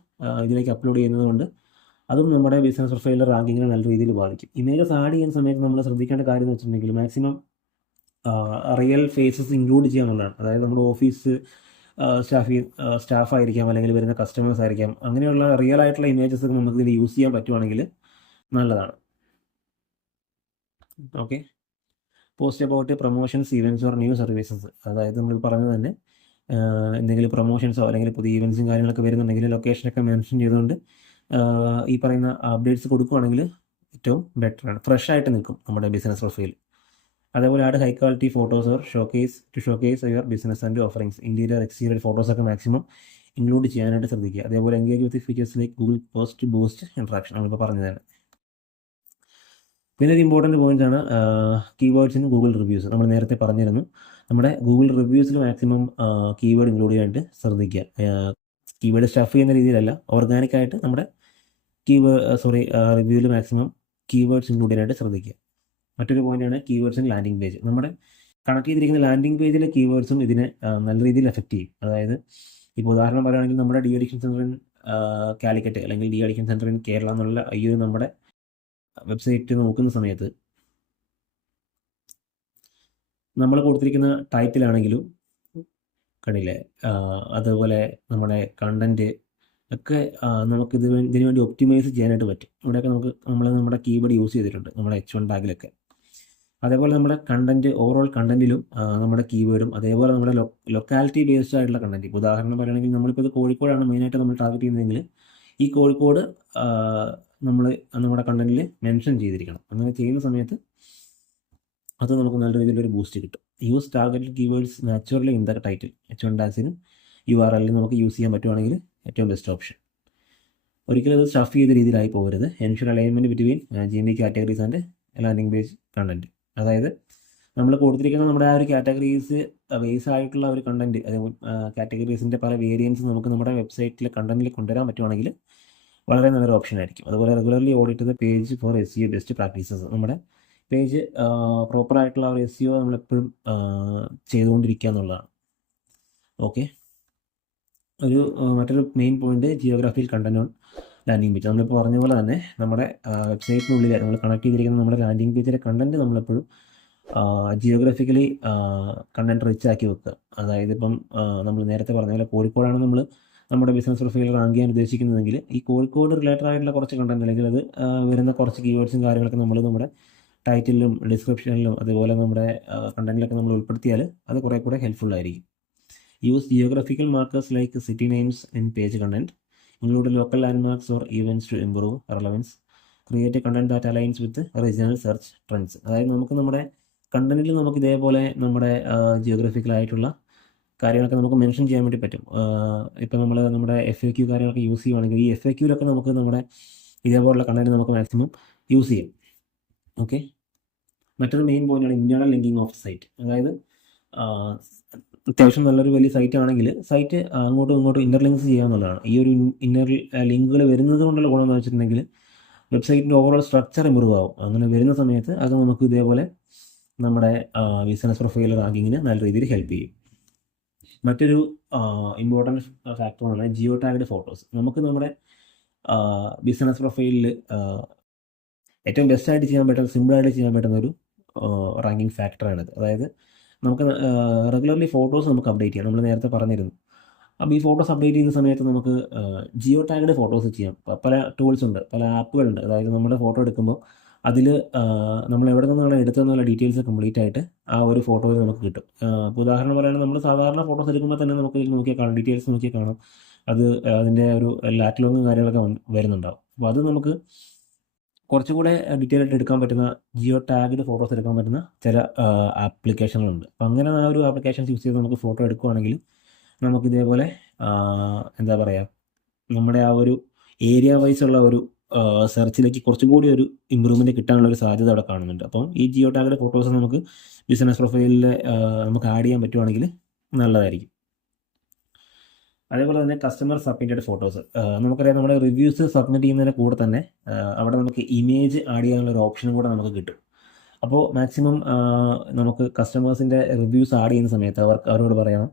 ഇതിലേക്ക് അപ്ലോഡ് ചെയ്യുന്നതുകൊണ്ട് അതും നമ്മുടെ ബിസിനസ് പ്രൊഫൈലിലെ റാങ്കിങ്ങിനെ നല്ല രീതിയിൽ ബാധിക്കും. ഇമേജസ് ആഡ് ചെയ്യുന്ന സമയത്ത് നമ്മൾ ശ്രദ്ധിക്കേണ്ട കാര്യം എന്ന് വെച്ചിട്ടുണ്ടെങ്കിൽ മാക്സിമം റിയൽ ഫേസസ് ഇൻക്ലൂഡ് ചെയ്യുക എന്നുള്ളതാണ്. അതായത് നമ്മുടെ ഓഫീസ് സ്റ്റാഫായിരിക്കാം, അല്ലെങ്കിൽ വരുന്ന കസ്റ്റമേഴ്സ് ആയിരിക്കാം. അങ്ങനെയുള്ള റിയൽ ആയിട്ടുള്ള ഇമേജസ് നമുക്ക് ഇതിൽ യൂസ് ചെയ്യാൻ പറ്റുവാണെങ്കിൽ നല്ലതാണ്. Okay. Post about promotions, events or new services. അതായത് നമ്മൾ പറഞ്ഞത് തന്നെ എന്തെങ്കിലും പ്രൊമോഷൻസോ അല്ലെങ്കിൽ പുതിയ ഈവൻറ്റ്സും കാര്യങ്ങളൊക്കെ വരുന്നുണ്ടെങ്കിൽ ലൊക്കേഷനൊക്കെ മെൻഷൻ ചെയ്തുകൊണ്ട് ഈ പറയുന്ന അപ്ഡേറ്റ്സ് കൊടുക്കുകയാണെങ്കിൽ ഏറ്റവും ബെറ്ററാണ്. ഫ്രഷ് ആയിട്ട് നിൽക്കും നമ്മുടെ ബിസിനസ് പ്രൊഫൈൽ. അതേപോലെ add high quality photos or showcase your business and offerings. Interior exterior ഫോട്ടോസൊക്കെ മാക്സിമം ഇൻക്ലൂഡ് ചെയ്യാനായിട്ട് ശ്രദ്ധിക്കുക. അതേപോലെ എൻഗേജ് വിത്ത് features like Google post boost interaction, നമ്മളിപ്പോൾ പറഞ്ഞതാണ്. പിന്നെ ഒരു ഇമ്പോർട്ടൻറ്റ് പോയിൻ്റ് ആണ് കീവേഡ്സ് ഇൻ ഗൂഗിൾ റിവ്യൂസ്. നമ്മൾ നേരത്തെ പറഞ്ഞിരുന്നു, നമ്മുടെ ഗൂഗിൾ റിവ്യൂസിൽ മാക്സിമം കീവേഡ് ഇൻക്ലൂഡ് ചെയ്യാനായിട്ട് ശ്രദ്ധിക്കുക. കീവേഡ് സ്റ്റഫ് ചെയ്യുന്ന രീതിയിലല്ല, ഓർഗാനിക്കായിട്ട് നമ്മുടെ റിവ്യൂവിൽ മാക്സിമം കീവേഡ്സ് ഇൻക്ലൂഡ് ചെയ്യാനായിട്ട് ശ്രദ്ധിക്കുക. മറ്റൊരു പോയിൻ്റാണ് കീവേഡ്സ് ഇൻ ലാൻഡിംഗ് പേജ്. നമ്മുടെ കണക്ട് ചെയ്തിരിക്കുന്ന ലാൻഡിംഗ് പേജിലെ കീവേഡ്സും ഇതിനെ നല്ല രീതിയിൽ എഫക്റ്റ് ചെയ്യും. അതായത് ഇപ്പോൾ ഉദാഹരണം പറയുകയാണെങ്കിൽ നമ്മുടെ de addiction centre in Calicut അല്ലെങ്കിൽ de addiction centre in Kerala എന്നുള്ള ഈ ഒരു നമ്മുടെ വെബ്സൈറ്റ് നോക്കുന്ന സമയത്ത് നമ്മൾ കൊടുത്തിരിക്കുന്ന ടൈറ്റിലാണെങ്കിലും കണ്ടില്ലേ, അതുപോലെ നമ്മുടെ കണ്ടൻറ്റ് ഒക്കെ നമുക്ക് ഇതിനു വേണ്ടി ഒപ്റ്റിമൈസ് ചെയ്യാനായിട്ട് പറ്റും. ഇവിടെയൊക്കെ നമ്മുടെ കീവേഡ് യൂസ് ചെയ്തിട്ടുണ്ട് നമ്മുടെ H1 ടാഗിലൊക്കെ. അതേപോലെ നമ്മുടെ കണ്ടൻറ്റ്, ഓവറോൾ കണ്ടൻറ്റിലും നമ്മുടെ കീവേഡും, അതേപോലെ നമ്മുടെ ലൊക്കാലിറ്റി ബേസ്ഡ് ആയിട്ടുള്ള കണ്ടൻറ്റ്. ഇപ്പോൾ ഉദാഹരണം പറയുകയാണെങ്കിൽ നമ്മളിപ്പോൾ ഇത് കോഴിക്കോടാണ് മെയിനായിട്ട് നമ്മൾ ടാർഗറ്റ് ചെയ്യുന്നതെങ്കിൽ ഈ കോഴിക്കോട് നമ്മൾ നമ്മുടെ കണ്ടൻറ്റിൽ മെൻഷൻ ചെയ്തിരിക്കണം. അങ്ങനെ ചെയ്യുന്ന സമയത്ത് അത് നമുക്ക് നല്ല രീതിയിലൊരു ബൂസ്റ്റ് കിട്ടും. Use targeted keywords naturally in the title. H1 ടാഗ്സിനും URL നമുക്ക് യൂസ് ചെയ്യാൻ പറ്റുവാണെങ്കിൽ ഏറ്റവും ബെസ്റ്റ് ഓപ്ഷൻ. ഒരിക്കലും അത് സ്റ്റഫ് ചെയ്ത രീതിയിലായി പോകരുത്. Ensure alignment between GMB categories and landing page content. അതായത് നമ്മൾ കൊടുത്തിരിക്കുന്ന നമ്മുടെ ആ ഒരു കാറ്റഗറീസ് ബേസ് ആയിട്ടുള്ള ഒരു കണ്ടൻറ്റ്, അതേപോലെ കാറ്റഗറീസിൻ്റെ പല വേരിയൻസ് നമുക്ക് നമ്മുടെ വെബ്സൈറ്റിലെ കണ്ടൻറ്റിൽ കൊണ്ടുവരാൻ പറ്റുവാണെങ്കിൽ വളരെ നല്ലൊരു ഓപ്ഷൻ ആയിരിക്കും. അതുപോലെ regularly audit the page for SEO best practices. നമ്മുടെ പേജ് പ്രോപ്പറായിട്ടുള്ള ഒരു SEO നമ്മളെപ്പോഴും ചെയ്തുകൊണ്ടിരിക്കുക എന്നുള്ളതാണ്. ഓക്കെ. മറ്റൊരു main point geographical content on landing page. നമ്മളിപ്പോൾ പറഞ്ഞ പോലെ തന്നെ നമ്മുടെ വെബ്സൈറ്റിനുള്ളിൽ നമ്മൾ കണക്ട് ചെയ്തിരിക്കുന്ന നമ്മുടെ ലാൻഡിംഗ് പേജിലെ കണ്ടന്റ് നമ്മളെപ്പോഴും ജിയോഗ്രാഫിക്കലി കണ്ടന്റ് റിച്ച് ആക്കി വെക്കുക. അതായത് ഇപ്പം നമ്മൾ നേരത്തെ പറഞ്ഞ പോലെ കോഴിക്കോടാണ് നമ്മൾ നമ്മുടെ ബിസിനസ് പ്രൊഫൈൽ റാങ്ക് ചെയ്യാൻ ഉദ്ദേശിക്കുന്നതെങ്കിൽ ഈ കോഴിക്കോട് റിലേറ്റഡ് ആയിട്ടുള്ള കുറച്ച് കണ്ടന്റ് അല്ലെങ്കിൽ അത് വരുന്ന കുറച്ച് കീവേഡ്സും കാര്യങ്ങളൊക്കെ നമ്മൾ നമ്മുടെ ടൈറ്റിലും ഡിസ്ക്രിപ്ഷനിലും അതുപോലെ നമ്മുടെ കണ്ടന്റിലൊക്കെ നമ്മൾ ഉൾപ്പെടുത്തിയാൽ അത് കുറേ കൂടെ ഹെൽപ്ഫുൾ ആയിരിക്കും. Use geographical markers like city names in page content, include local landmarks or events to improve relevance, create a content that aligns with regional search trends. അതായത് നമുക്ക് നമ്മുടെ കണ്ടന്റിൽ നമുക്ക് ഇതേപോലെ നമ്മുടെ ജിയോഗ്രഫിക്കലായിട്ടുള്ള കാര്യങ്ങളൊക്കെ നമുക്ക് മെൻഷൻ ചെയ്യാൻ വേണ്ടി പറ്റും. ഇപ്പോൾ നമ്മൾ നമ്മുടെ FAQ കാര്യങ്ങളൊക്കെ യൂസ് ചെയ്യുവാണെങ്കിൽ ഈ FAQയിലൊക്കെ നമുക്ക് നമ്മുടെ ഇതേപോലുള്ള കണ്ടന്റ് നമുക്ക് മാക്സിമം യൂസ് ചെയ്യും. ഓക്കെ, മറ്റൊരു മെയിൻ പോയിന്റാണ് ഇന്റേണൽ ലിങ്കിങ് ഓഫ് സൈറ്റ്. അതായത് അത്യാവശ്യം നല്ലൊരു വലിയ സൈറ്റ് ആണെങ്കിൽ സൈറ്റ് അങ്ങോട്ടും ഇങ്ങോട്ടും ഇൻ്റർലിങ്ക്സ് ചെയ്യാവുന്നതാണ്. ഈ ഒരു ഇന്നർ ലിങ്കുകൾ വരുന്നത് കൊണ്ടുള്ള ഗുണം എന്ന് വെച്ചിട്ടുണ്ടെങ്കിൽ വെബ്സൈറ്റിൻ്റെ ഓവറോൾ സ്ട്രക്ചർ ഇമ്പ്രൂവ് ആവും. അങ്ങനെ വരുന്ന സമയത്ത് അത് നമുക്ക് ഇതേപോലെ നമ്മുടെ ബിസിനസ് പ്രൊഫൈൽ റാങ്കിങ്ങിന് നല്ല രീതിയിൽ ഹെൽപ്പ് ചെയ്യും. മറ്റൊരു ഇമ്പോർട്ടൻറ്റ് ഫാക്ടറാണ് ജിയോ ടാഗ്ഡ് ഫോട്ടോസ്. നമുക്ക് നമ്മുടെ ബിസിനസ് പ്രൊഫൈലിൽ ഏറ്റവും ബെസ്റ്റായിട്ട് ചെയ്യാൻ പറ്റുന്ന, സിമ്പിളായിട്ട് ചെയ്യാൻ പറ്റുന്ന ഒരു റാങ്കിങ് ഫാക്ടറാണിത്. അതായത് നമുക്ക് റെഗുലർലി ഫോട്ടോസ് നമുക്ക് അപ്ഡേറ്റ് ചെയ്യാം. നമ്മൾ നേരത്തെ പറഞ്ഞിരുന്നു. അപ്പോൾ ഈ ഫോട്ടോസ് അപ്ഡേറ്റ് ചെയ്യുന്ന സമയത്ത് നമുക്ക് ജിയോ ടാഗ്ഡ് ഫോട്ടോസ് ചെയ്യാം. പല ടൂൾസ് ഉണ്ട്, പല ആപ്പുകളുണ്ട്. അതായത് നമ്മുടെ ഫോട്ടോ എടുക്കുമ്പോൾ അതിൽ നമ്മൾ എവിടെ നിന്നാണ് എടുത്തതെന്നുള്ള ഡീറ്റെയിൽസ് കംപ്ലീറ്റ് ആയിട്ട് ആ ഒരു ഫോട്ടോയിൽ നമുക്ക് കിട്ടും. ഇപ്പോൾ ഉദാഹരണം പറയുകയാണെങ്കിൽ നമ്മൾ സാധാരണ ഫോട്ടോസ് എടുക്കുമ്പോൾ തന്നെ നമുക്ക് ഇതിൽ നോക്കിയാൽ കാണാം, ഡീറ്റെയിൽസ് നോക്കിയാൽ കാണാം, അത് അതിൻ്റെ ഒരു ലാറ്റിലോങ്ങും കാര്യങ്ങളൊക്കെ വരുന്നുണ്ടാവും. അപ്പോൾ അത് നമുക്ക് കുറച്ചുകൂടെ ഡീറ്റെയിൽ ആയിട്ട് എടുക്കാൻ പറ്റുന്ന ജിയോ ടാഗ്ഡ് ഫോട്ടോസ് എടുക്കാൻ പറ്റുന്ന ചില ആപ്ലിക്കേഷനുകളുണ്ട്. അപ്പോൾ അങ്ങനെ ആ ഒരു ആപ്ലിക്കേഷൻസ് യൂസ് ചെയ്ത് നമുക്ക് ഫോട്ടോ എടുക്കുകയാണെങ്കിൽ നമുക്ക് ഇതേപോലെ എന്താ പറയുക, നമ്മുടെ ആ ഒരു ഏരിയ വൈസ് ഉള്ള ഒരു സെർച്ചിലേക്ക് കുറച്ചും കൂടി ഒരു ഇമ്പ്രൂവ്മെൻറ്റ് കിട്ടാനുള്ള ഒരു സാധ്യത അവിടെ കാണുന്നുണ്ട്. അപ്പം ഈ ജിയോ ടാഗ്ഡ് ഫോട്ടോസ് നമുക്ക് ബിസിനസ് പ്രൊഫൈലിൽ നമുക്ക് ആഡ് ചെയ്യാൻ പറ്റുവാണെങ്കിൽ നല്ലതായിരിക്കും. അതേപോലെ തന്നെ കസ്റ്റമർ സബ്മിറ്റഡ് ഫോട്ടോസ്. നമുക്കറിയാം, നമ്മുടെ റിവ്യൂസ് സബ്മിറ്റ് ചെയ്യുന്നതിന് കൂടെ തന്നെ അവിടെ നമുക്ക് ഇമേജ് ആഡ് ചെയ്യാനുള്ള ഒരു ഓപ്ഷനും കൂടെ നമുക്ക് കിട്ടും. അപ്പോൾ മാക്സിമം നമുക്ക് കസ്റ്റമേഴ്സിൻ്റെ റിവ്യൂസ് ആഡ് ചെയ്യുന്ന സമയത്ത് അവരോട് പറയണം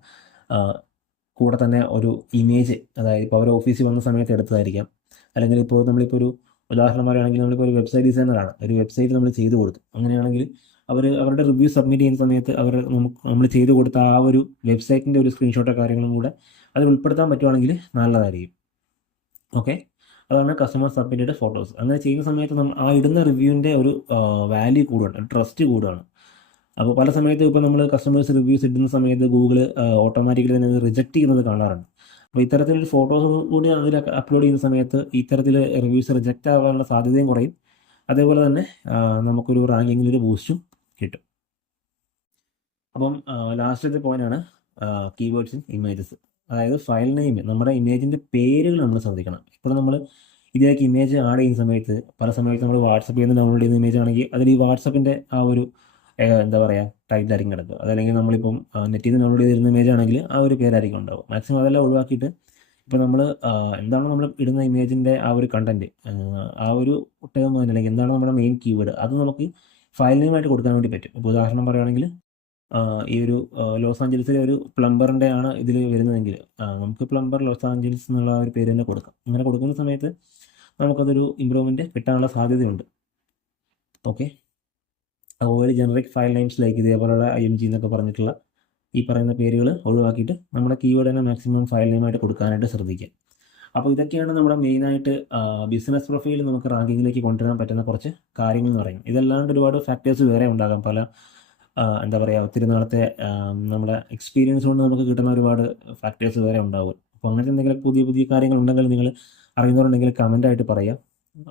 കൂടെ തന്നെ ഒരു ഇമേജ്, അതായത് ഇപ്പോൾ അവർ ഓഫീസിൽ വന്ന സമയത്ത് എടുത്തതായിരിക്കാം, അല്ലെങ്കിൽ ഇപ്പോൾ നമ്മളിപ്പോൾ ഒരു ഉദാഹരണം പറയുകയാണെങ്കിൽ നമ്മളിപ്പോൾ ഒരു വെബ്സൈറ്റ് ഡിസൈനറാണ്, ഒരു വെബ്സൈറ്റ് നമ്മൾ ചെയ്തു കൊടുത്തു. അങ്ങനെയാണെങ്കിൽ അവരുടെ റിവ്യൂ സബ്മിറ്റ് ചെയ്യുന്ന സമയത്ത് നമ്മൾ ചെയ്തു കൊടുത്ത ആ ഒരു വെബ്സൈറ്റിൻ്റെ ഒരു സ്ക്രീൻഷോട്ടോ കാര്യങ്ങളും കൂടെ അതിൽ ഉൾപ്പെടുത്താൻ പറ്റുവാണെങ്കിൽ നല്ലതായിരിക്കും. ഓക്കെ, അതാണ് കസ്റ്റമർ സബ്മിറ്റഡ് ഫോട്ടോസ്. അങ്ങനെ ചെയ്യുന്ന സമയത്ത് നമ്മൾ ആ ഇടുന്ന റിവ്യൂവിൻ്റെ ഒരു വാല്യൂ കൂടുകയാണ്, ട്രസ്റ്റ് കൂടുകയാണ്. അപ്പോൾ പല സമയത്ത് ഇപ്പോൾ നമ്മൾ കസ്റ്റമേഴ്സ് റിവ്യൂസ് ഇടുന്ന സമയത്ത് ഗൂഗിൾ ഓട്ടോമാറ്റിക്കലി തന്നെ അത് റിജക്റ്റ് ചെയ്യുന്നത് കാണാറുണ്ട്. അപ്പോൾ ഇത്തരത്തിലൊരു ഫോട്ടോസ് കൂടി അതിൽ അപ്ലോഡ് ചെയ്യുന്ന സമയത്ത് ഇത്തരത്തിൽ റിവ്യൂസ് റിജക്റ്റ് ആകാനുള്ള സാധ്യതയും കുറയും. അതേപോലെ തന്നെ നമുക്കൊരു റാങ്കിങ്ങിലൊരു ബൂസ്റ്റും കിട്ടും. അപ്പം ലാസ്റ്റത്തെ പോയിന്റാണ് കീവേഡ്സ് ഇൻ ഇമേജസ്. അതായത് ഫയൽ നെയിം, നമ്മുടെ ഇമേജിൻ്റെ പേരുകൾ നമ്മൾ ശ്രദ്ധിക്കണം. ഇപ്പോൾ നമ്മൾ ഇതിലേക്ക് ഇമേജ് ആഡ് ചെയ്യുന്ന സമയത്ത് പല സമയത്ത് നമ്മൾ വാട്സപ്പിൽ നിന്ന് ഡൗൺലോഡ് ചെയ്യുന്ന ഇമേജ് ആണെങ്കിൽ അതിൽ ഈ വാട്സപ്പിൻ്റെ ആ ഒരു എന്താ പറയുക ടൈറ്റിലായിരിക്കും കിടക്കുക. അതല്ലെങ്കിൽ നമ്മളിപ്പം നെറ്റിൽ നിന്ന് ഡൗൺലോഡ് ചെയ്തിരുന്ന ഇമേജ് ആണെങ്കിൽ ആ ഒരു പേരായിരിക്കും ഉണ്ടാവും. മാക്സിമം അതെല്ലാം ഒഴിവാക്കിയിട്ട് ഇപ്പോൾ നമ്മൾ എന്താണോ നമ്മൾ ഇടുന്ന ഇമേജിൻ്റെ ആ ഒരു കണ്ടൻറ്റ്, ആ ഒരു ടേം അല്ലെങ്കിൽ എന്താണ് നമ്മുടെ മെയിൻ കീവേഡ്, അത് നമുക്ക് ഫയൽ നെയിമായിട്ട് കൊടുക്കാൻ വേണ്ടി പറ്റും. ഇപ്പോൾ ഉദാഹരണം പറയുകയാണെങ്കിൽ ഈ ഒരു ലോസ് ആഞ്ചൽസിലെ ഒരു പ്ലംബറിൻ്റെ ആണ് ഇതിൽ വരുന്നതെങ്കിൽ നമുക്ക് പ്ലംബർ ലോസ് ആഞ്ചൽസ് എന്നുള്ള ആ ഒരു പേര് തന്നെ കൊടുക്കാം. അങ്ങനെ കൊടുക്കുന്ന സമയത്ത് നമുക്കതൊരു ഇമ്പ്രൂവ്മെൻറ്റ് കിട്ടാനുള്ള സാധ്യതയുണ്ട്. ഓക്കെ, അതുപോലെ ജനറിക് ഫയൽ നെയിംസ് ലൈക്ക് ഇതേപോലുള്ള IMG എന്നൊക്കെ പറഞ്ഞിട്ടുള്ള ഈ പറയുന്ന പേരുകൾ ഒഴിവാക്കിയിട്ട് നമ്മുടെ കീവേഡ് തന്നെ മാക്സിമം ഫയൽ നെയിമായിട്ട് കൊടുക്കാനായിട്ട് ശ്രദ്ധിക്കുക. അപ്പോൾ ഇതൊക്കെയാണ് നമ്മുടെ മെയിനായിട്ട് ബിസിനസ് പ്രൊഫൈൽ നമുക്ക് റാങ്കിങ്ങിലേക്ക് കൊണ്ടുവരാൻ പറ്റുന്ന കുറച്ച് കാര്യങ്ങൾ എന്ന് പറയുന്നത്. ഇതല്ലാണ്ട് ഒരുപാട് ഫാക്ടേഴ്സ് വേറെ ഉണ്ടാകാം. പല എന്താ പറയുക, ഒത്തിരി നാളത്തെ നമ്മുടെ എക്സ്പീരിയൻസ് കൊണ്ട് നമുക്ക് കിട്ടുന്ന ഒരുപാട് ഫാക്ടേഴ്സ് വേറെ ഉണ്ടാവും. അപ്പോൾ അങ്ങനത്തെ എന്തെങ്കിലും പുതിയ പുതിയ കാര്യങ്ങൾ ഉണ്ടെങ്കിൽ നിങ്ങൾ അറിയുന്നവരുണ്ടെങ്കിൽ കമൻ്റായിട്ട് പറയാം.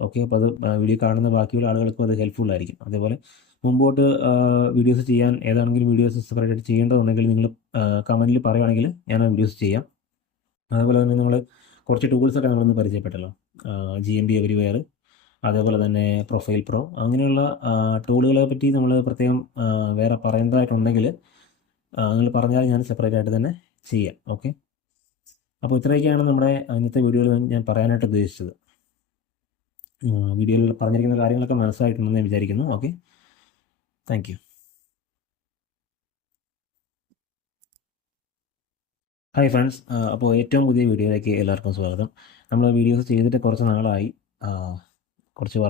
ഓക്കെ, അപ്പോൾ അത് വീഡിയോ കാണുന്ന ബാക്കിയുള്ള ആളുകൾക്കും അത് ഹെൽപ്ഫുൾ ആയിരിക്കും. അതേപോലെ മുമ്പോട്ട് വീഡിയോസ് ചെയ്യാൻ ഏതാണെങ്കിലും വീഡിയോസ് സെപ്പറേറ്റ് ആയിട്ട് ചെയ്യേണ്ടതുണ്ടെങ്കിൽ നിങ്ങൾ കമൻറ്റിൽ പറയുകയാണെങ്കിൽ ഞാൻ ആ വീഡിയോസ് ചെയ്യാം. അതുപോലെ തന്നെ നമ്മൾ കുറച്ച് ടൂൾസൊക്കെ നമ്മളൊന്ന് പരിചയപ്പെട്ടല്ലോ, GMB എവരിവെയർ, അതേപോലെ തന്നെ പ്രൊഫൈൽ പ്രോ, അങ്ങനെയുള്ള ടൂളുകളെ പറ്റി നമ്മൾ പ്രത്യേകം വേറെ പറയേണ്ടതായിട്ടുണ്ടെങ്കിൽ നിങ്ങൾ പറഞ്ഞാൽ ഞാൻ സെപ്പറേറ്റ് ആയിട്ട് തന്നെ ചെയ്യാം. ഓക്കെ, അപ്പോൾ ഇത്രയൊക്കെയാണ് നമ്മുടെ ഇന്നത്തെ വീഡിയോയിൽ ഞാൻ പറയാനായിട്ട് ഉദ്ദേശിച്ചത്. വീഡിയോയിൽ പറഞ്ഞിരിക്കുന്ന കാര്യങ്ങളൊക്കെ മനസ്സിലായിട്ടുണ്ടെന്ന് ഞാൻ വിചാരിക്കുന്നു. Okay, thank you. Hi friends, അപ്പോൾ ഏറ്റവും പുതിയ വീഡിയോയിലേക്ക് എല്ലാവർക്കും സ്വാഗതം. നമ്മൾ വീഡിയോസ് ചെയ്തിട്ട് കുറച്ച് നാളായി, കുറച്ച് വർക്ക്